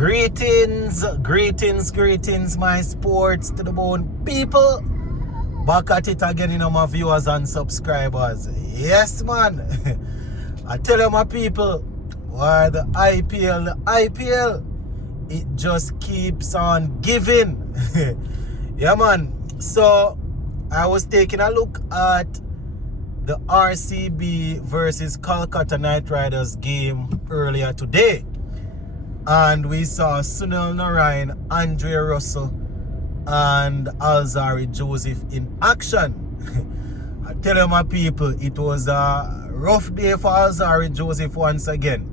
Greetings, my sports to the bone people. Back at it again, my viewers and subscribers. Yes, man. I tell you, my people, why the IPL, it just keeps on giving. Yeah, man. So, I was taking a look at the RCB versus Kolkata Knight Riders game earlier today. And we saw Sunil Narine, Andre Russell, and Alzarri Joseph in action. I tell you, my people, it was a rough day for Alzarri Joseph once again.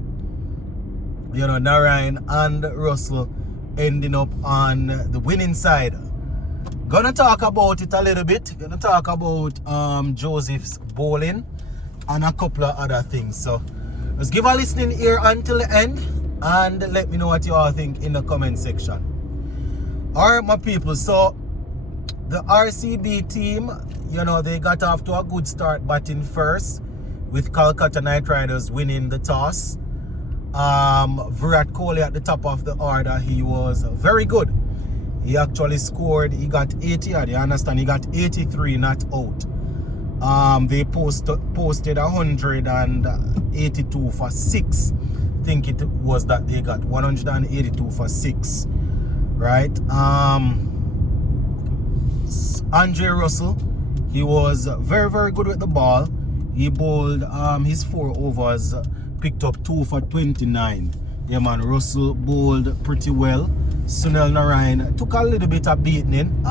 Narine and Russell ending up on the winning side. Gonna talk about it a little bit. Gonna talk about Joseph's bowling and a couple of other things. So let's give a listening ear until the end and let me know what you all think in the comment section. Alright, my people, so the RCB team, they got off to a good start batting first with Kolkata Knight Riders winning the toss. Virat Kohli at the top of the order, he was very good. He actually scored, he got 80, you understand, he got 83 not out. They posted 182 for 6. I think it was that they got 182 for 6. Right? Andre Russell, he was very, very good with the ball. He bowled his 4 overs, picked up 2 for 29. Yeah, man, Russell bowled pretty well. Sunil Narine took a little bit of beating,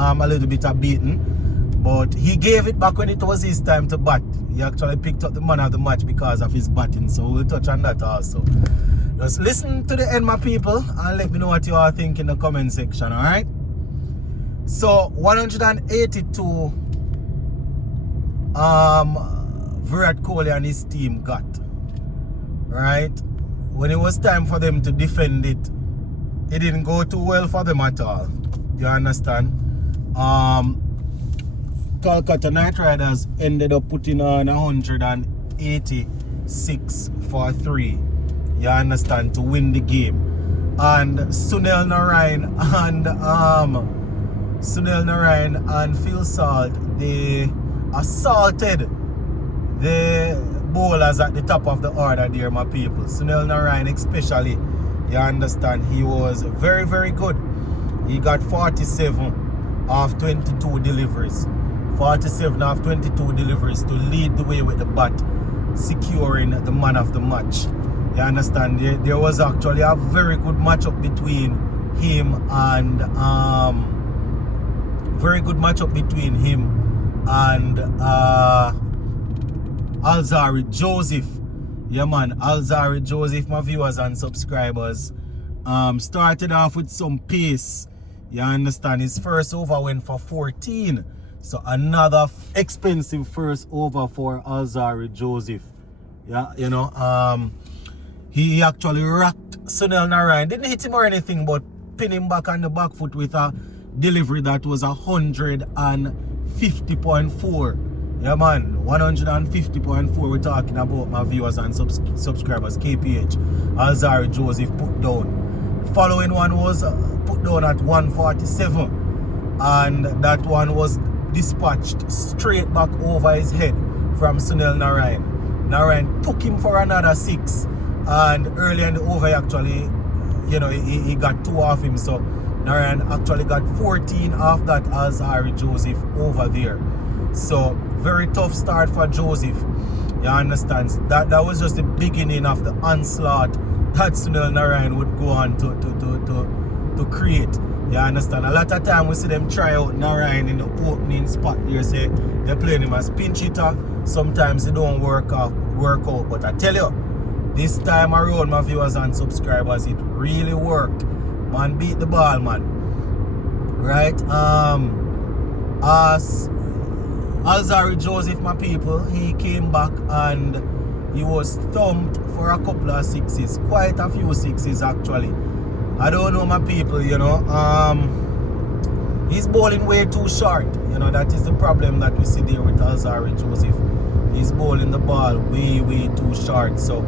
but he gave it back when it was his time to bat. He actually picked up the man of the match because of his batting, so we'll touch on that also. Just listen to the end, my people, and let me know what you all think in the comment section, alright? So, 182 Virat Kohli and his team got, right? When it was time for them to defend it, it didn't go too well for them at all. You understand? Kolkata Knight Riders ended up putting on 186 for 3. You understand? To win the game. And Sunil Narine and Phil Salt, they assaulted the bowlers at the top of the order there, my people. Sunil Narine especially. You understand? He was very, very good. He got 47 of 22 deliveries. 47 of 22 deliveries to lead the way with the bat, securing the man of the match. You understand? There was actually a very good matchup between him and Alzarri Joseph. Yeah, man, Alzarri Joseph, my viewers and subscribers, started off with some pace. You understand? His first over went for 14. So another expensive first over for Alzarri Joseph. Yeah, he actually rocked Sunil Narine. Didn't hit him or anything, but pin him back on the back foot with a delivery that was 150.4. Yeah, man, 150.4. We're talking about, my viewers and subscribers. KPH, Alzarri Joseph put down. The following one was put down at 147, and that one was dispatched straight back over his head from Sunil Narine. Narine took him for another 6, and early in the over, actually, he got 2 off him. So Narine actually got 14 off that Alzarri Joseph over there. So very tough start for Joseph. You understand? That was just the beginning of the onslaught that Sunil Narine would go on to create. You understand? A lot of time we see them try out Narine in the opening spot. You say they're playing him as pinch hitter. Sometimes it don't work out. But I tell you, this time around, my viewers and subscribers, it really worked. Man, beat the ball, man. Right? Alzarri Joseph, my people, he came back and he was thumped for a couple of 6s. Quite a few 6s, actually. I don't know, my people, he's bowling way too short. That is the problem that we see there with Alzarri Joseph. He's bowling the ball way too short. So,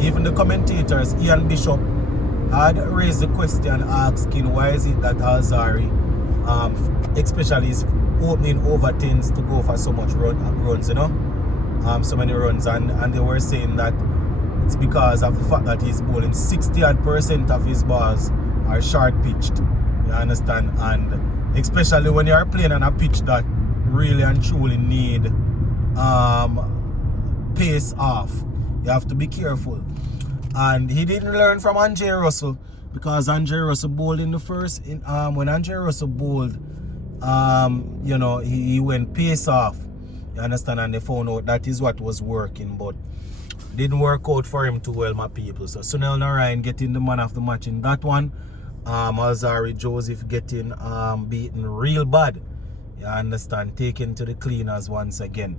even the commentators, Ian Bishop I'd raised the question asking why is it that Alzarri, especially is opening over tends to go for so much runs, you know, so many runs, and they were saying that it's because of the fact that he's bowling 60% of his balls are short pitched. You understand? And especially when you are playing on a pitch that really and truly need pace off, you have to be careful. And he didn't learn from Andre Russell, because Andre Russell bowled in the first. When Andre Russell bowled, you know, he went pace off. You understand? And they found out that is what was working, but didn't work out for him too well, my people. So Sunil Narayan getting the man of the match in that one. Alzarri Joseph getting beaten real bad. You understand? Taken to the cleaners once again.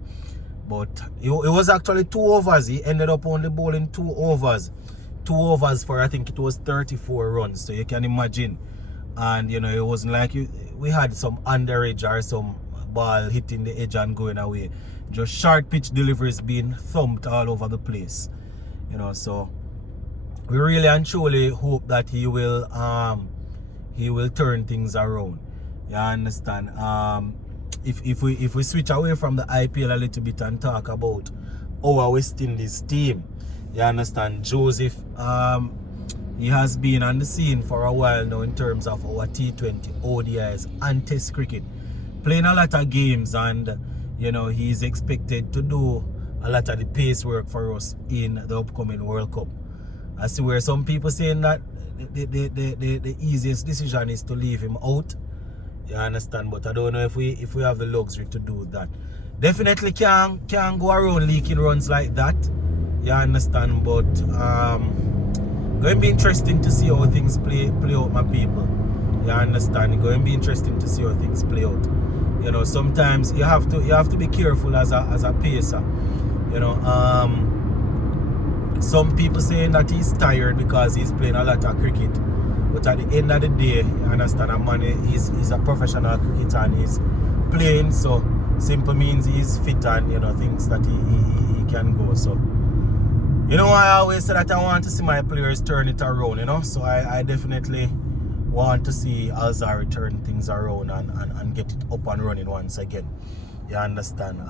But it was actually 2 overs. He ended up only bowling 2 overs. 2 overs for, I think it was 34 runs. So you can imagine. And you know, it wasn't like we had some underage or some ball hitting the edge and going away. Just short pitch deliveries being thumped all over the place. You know, so we really and truly hope that he will turn things around. You understand? If we switch away from the IPL a little bit and talk about our West Indies team, you understand, Joseph, he has been on the scene for a while now in terms of our T20, ODIs and Test cricket, playing a lot of games, and you know, he's expected to do a lot of the pace work for us in the upcoming World Cup. I see where some people saying that the easiest decision is to leave him out. You understand? But I don't know if we have the luxury to do that. Definitely can't go around leaking runs like that. You understand? But going to be interesting to see how things play out, my people. You understand? Going to be interesting to see how things play out. You know, sometimes you have to be careful as a pacer. You know, some people saying that he's tired because he's playing a lot of cricket. But at the end of the day, you understand, a man is a professional cricketer and he's playing, so simple means he's fit and, you know, thinks that he can go. So, you know, I always say that I want to see my players turn it around, you know. So I definitely want to see Alzarri turn things around and get it up and running once again. You understand?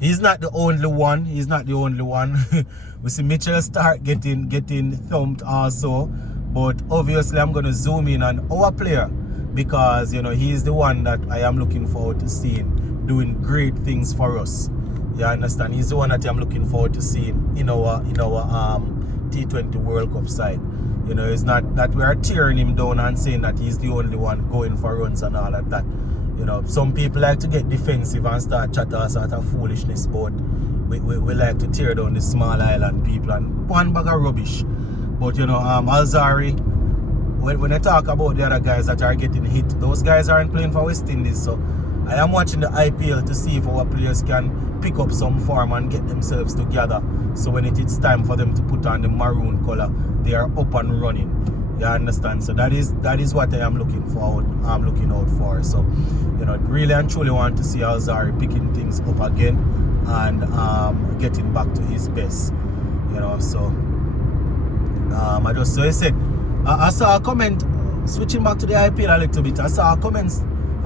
He's not the only one. He's not the only one. We see Mitchell start getting thumped also. But obviously I'm going to zoom in on our player, because, you know, he's the one that I am looking forward to seeing doing great things for us. You understand? He's the one that I'm looking forward to seeing in our T20 World Cup side. You know, it's not that we are tearing him down and saying that he's the only one going for runs and all of that. You know, some people like to get defensive and start chatter all sort of foolishness, but we like to tear down the small island people and one bag of rubbish. But you know, Alzarri, when I talk about the other guys that are getting hit, those guys aren't playing for West Indies. So I am watching the IPL to see if our players can pick up some form and get themselves together. So when it's time for them to put on the maroon color, they are up and running. You understand? So that is what I am looking forward. I'm looking out for. So, you know, really and truly want to see Alzarri picking things up again and getting back to his best. You know, so. So I said, I saw a comment, switching back to the IPL a little bit, I saw a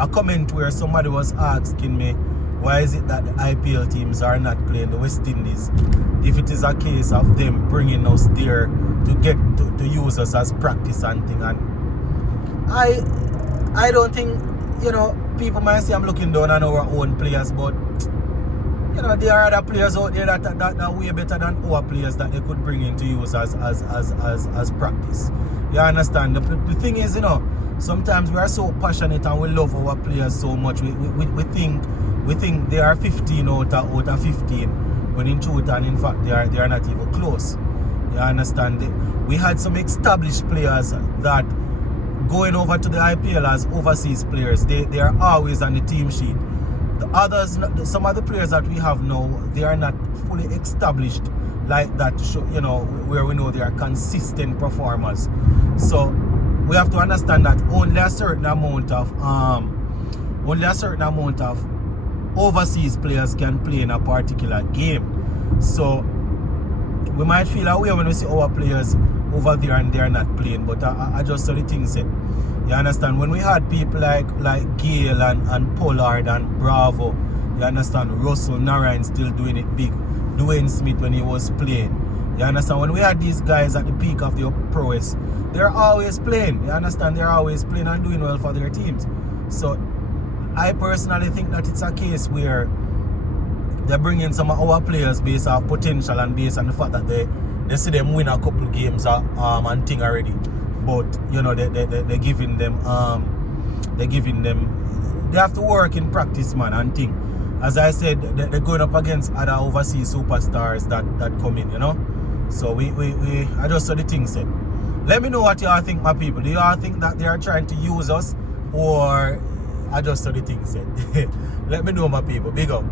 comment where somebody was asking me, why is it that the IPL teams are not playing the West Indies, if it is a case of them bringing us there to get to use us as practice and thing. And I don't think, you know, people might say I'm looking down on our own players, but you know, there are other players out there that are way better than our players that they could bring in to use as practice. You understand? The thing is, you know, sometimes we are so passionate and we love our players so much. We think they are 15 out of 15, when in truth and in fact they are not even close. You understand? We had some established players that going over to the IPL as overseas players, they are always on the team sheet. The others, some of the players that we have now, they are not fully established like that, you know, where we know they are consistent performers. So we have to understand that only a certain amount of overseas players can play in a particular game. So we might feel away when we see our players over there and they're not playing. But I just saw the thing said. You understand? When we had people like Gale and Pollard and Bravo, you understand? Russell Narayan still doing it big. Dwayne Smith when he was playing. You understand? When we had these guys at the peak of their prowess, they're always playing. You understand? They're always playing and doing well for their teams. So I personally think that it's a case where they're bringing some of our players based off potential and based on the fact that they see them win a couple games and thing already. But you know they're giving them they have to work in practice, man, and thing. As I said, they're going up against other overseas superstars that come in, you know. So I just saw the thing said. Let me know what y'all think, my people. Do y'all think that they are trying to use us, or I just saw the thing said? Let me know, my people. Big up.